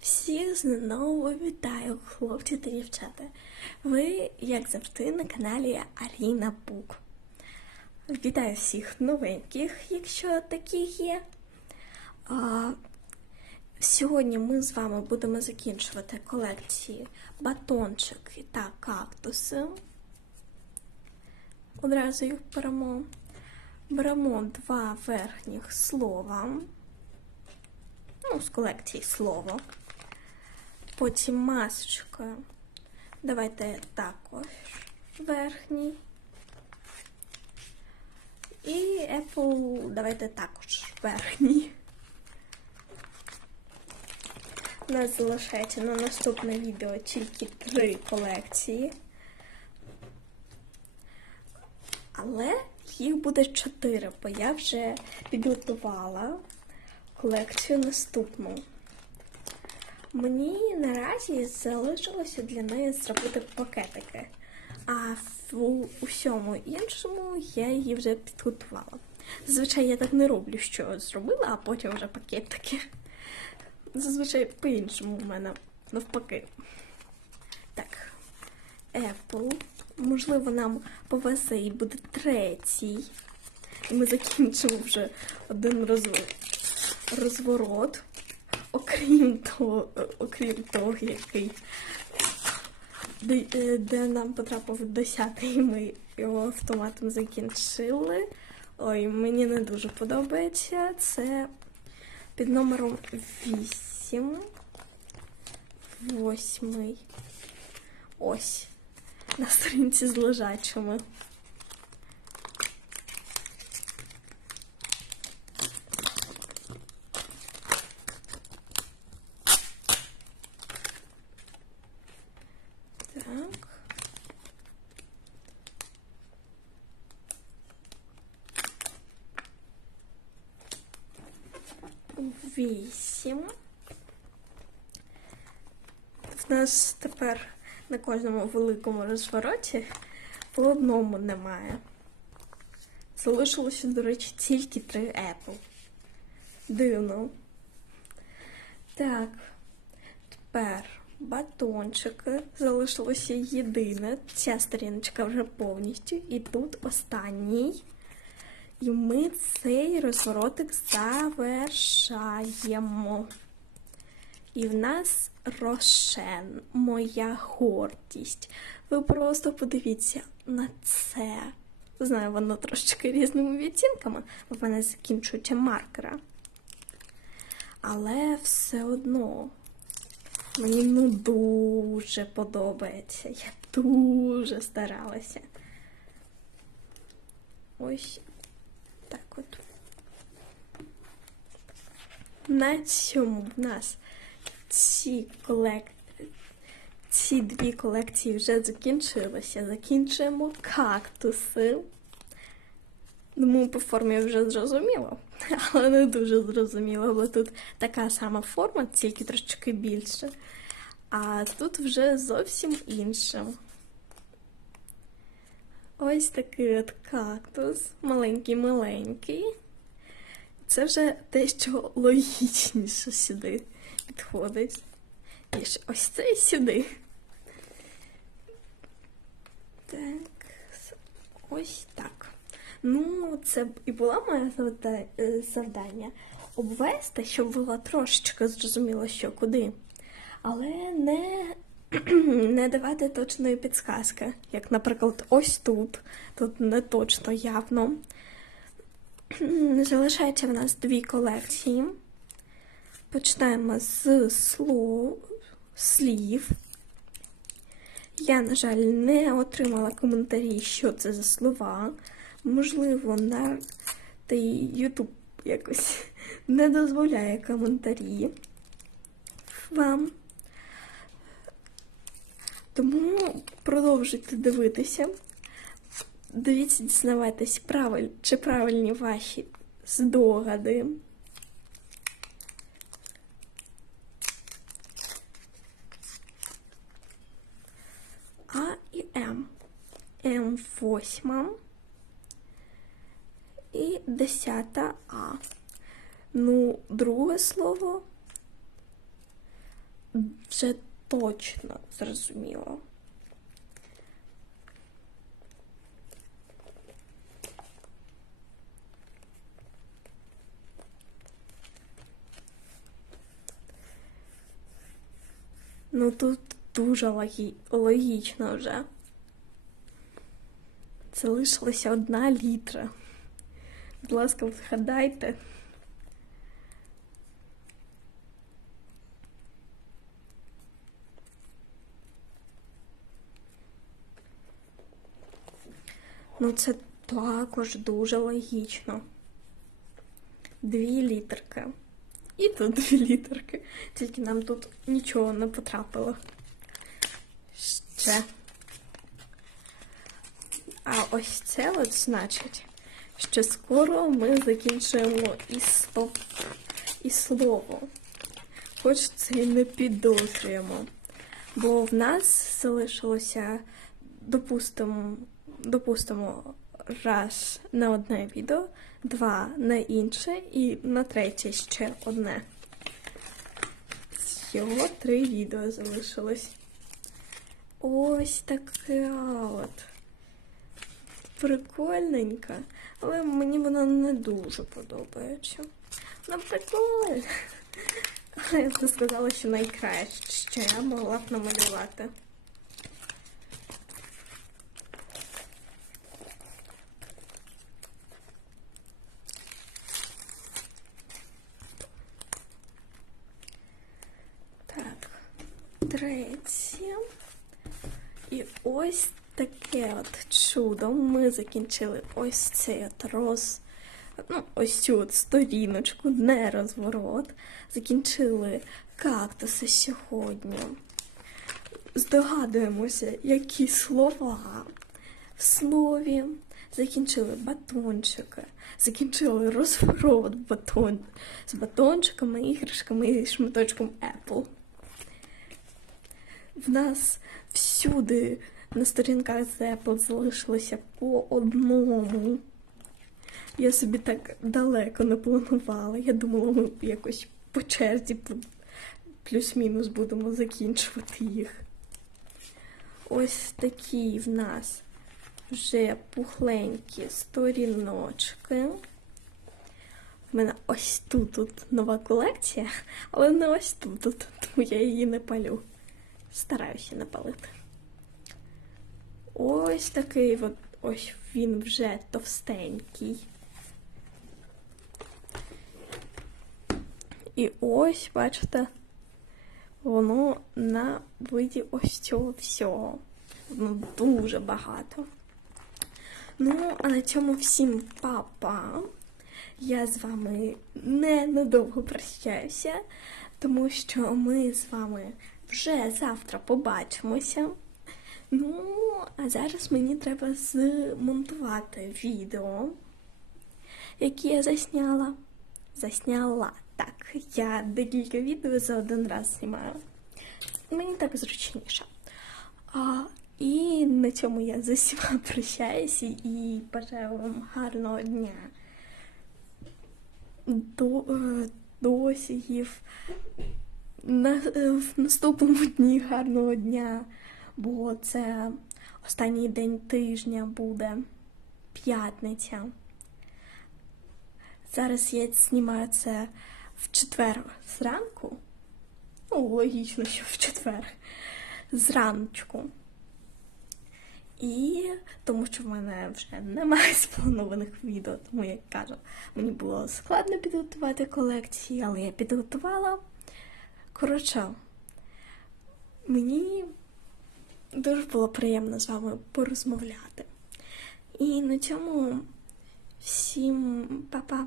Всіх знову вітаю, хлопці та дівчата. Ви, як завжди, на каналі Аріна Бук. Вітаю всіх новеньких, якщо такі є. А, сьогодні ми з вами будемо закінчувати колекції батончики та кактуси. Одразу їх беремо. Беремо два верхніх слова. Ну, з колекції слово. Потім масочка. Давайте також верхній. І Apple давайте також верхній. У нас залишається на наступне відео тільки три колекції. Але їх буде чотири, бо я вже підготувала колекцію наступну. Мені наразі залишилося для неї зробити пакетики, а в усьому іншому я її вже підготувала. Зазвичай я так не роблю, що зробила, а потім вже пакетики. Зазвичай по-іншому в мене навпаки. Так, Apple. Можливо, нам повезе і буде третій. І ми закінчимо вже один розворот. Окрім того, окрім того, який де, е, де нам потрапив десятий, ми його автоматом закінчили. Ой, мені не дуже подобається. Це під номером 8. Восьмий. Ось. На сторінці з лежачими. 8. В нас тепер на кожному великому розвороті по одному немає. Залишилося, до речі, тільки три Apple. Дивно. Так, тепер батончики. Залишилося єдине. Ця сторіночка вже повністю. І тут останній. І ми цей розворотик завершаємо. І в нас рошен, моя гордість. Ви просто подивіться на це. Знаю, воно трошечки різними відтінками, бо в мене закінчується маркера. Але все одно мені ну дуже подобається. Я дуже старалася. Ось так от. На цьому в нас ці колек... ці дві колекції вже закінчилися. Закінчуємо кактуси. Думаю, по формі вже зрозуміло, але не дуже зрозуміло, бо тут така сама форма, тільки трошки більше. А тут вже зовсім інше. Ось такий от кактус, маленький-маленький. Це вже те, що логічніше сюди підходить. Ніж ось це сюди. Так, ось так. Ну, це і була моє е, завдання обвести, щоб було трошечки зрозуміло, що куди. Але не, не давати точної підсказки. Як, наприклад, ось тут. Тут не точно явно. Залишається в нас дві колекції. Почнемо з слов, слів. Я, на жаль, не отримала коментарі, що це за слова. Можливо, на YouTube якось не дозволяє коментарі вам. Тому продовжуйте дивитися. Дивіться, дізнавайтесь, правиль, чи правильні ваші здогади. А і М. М восьма і десята А. Ну, друге слово вже точно зрозуміло. Ну тут дуже логі... логічно вже. Це лишилася одна літра. Будь ласка, вгадайте. Ну, це також дуже логічно. Дві літерки. І тут дві літерки. Тільки нам тут нічого не потрапило. Ще. А ось це от значить, що скоро ми закінчуємо і слово. І слово. Хоч це і не підозрюємо. Бо в нас залишилося, допустимо, допустимо, раз на одне відео, два на інше і на третє ще одне. Всього три відео залишилось. Ось таке от. Прикольненька, але мені вона не дуже подобається. Вона прикольна. Але я б сказала, що найкраще, могла б намалювати. Так, третє. І ось таке от чудо. Ми закінчили ось цей от роз. Ну, ось цю от сторіночку, не розворот. Закінчили кактуси сьогодні. Здогадуємося, які слова в слові. Закінчили батончики, закінчили розворот батон з батончиками, іграшками і шматочком Apple. В нас всюди на сторінках з Apple залишилося по одному. Я собі так далеко не планувала. Я думала, ми якось по черзі плюс-мінус будемо закінчувати їх. Ось такі в нас вже пухленькі сторіночки. У мене ось тут, тут нова колекція, але не ось тут, тут, тому я її не палю. Стараюся не палити. Ось такий от, ось він вже товстенький. І ось, бачите, воно на виді ось цього всього. Воно дуже багато. Ну, а на цьому всім па-па. Я з вами ненадовго прощаюся, тому що ми з вами вже завтра побачимося. Ну, а зараз мені треба змонтувати відео, яке я засняла. Засняла. Так, я декілька відео за один раз знімаю. Мені так зручніше. А, і на цьому я з усіма прощаюся і бажаю вам гарного дня. До, е, досягів. На, е, в наступному дні гарного дня, бо це останній день тижня буде п'ятниця. Зараз я знімаю це в четвер зранку. Ну, логічно, що в четвер зраночку. І тому що в мене вже немає спланованих відео, тому я кажу, мені було складно підготувати колекції, але я підготувала. Коротше, мені дуже було приємно з вами порозмовляти. І на цьому всім па-па.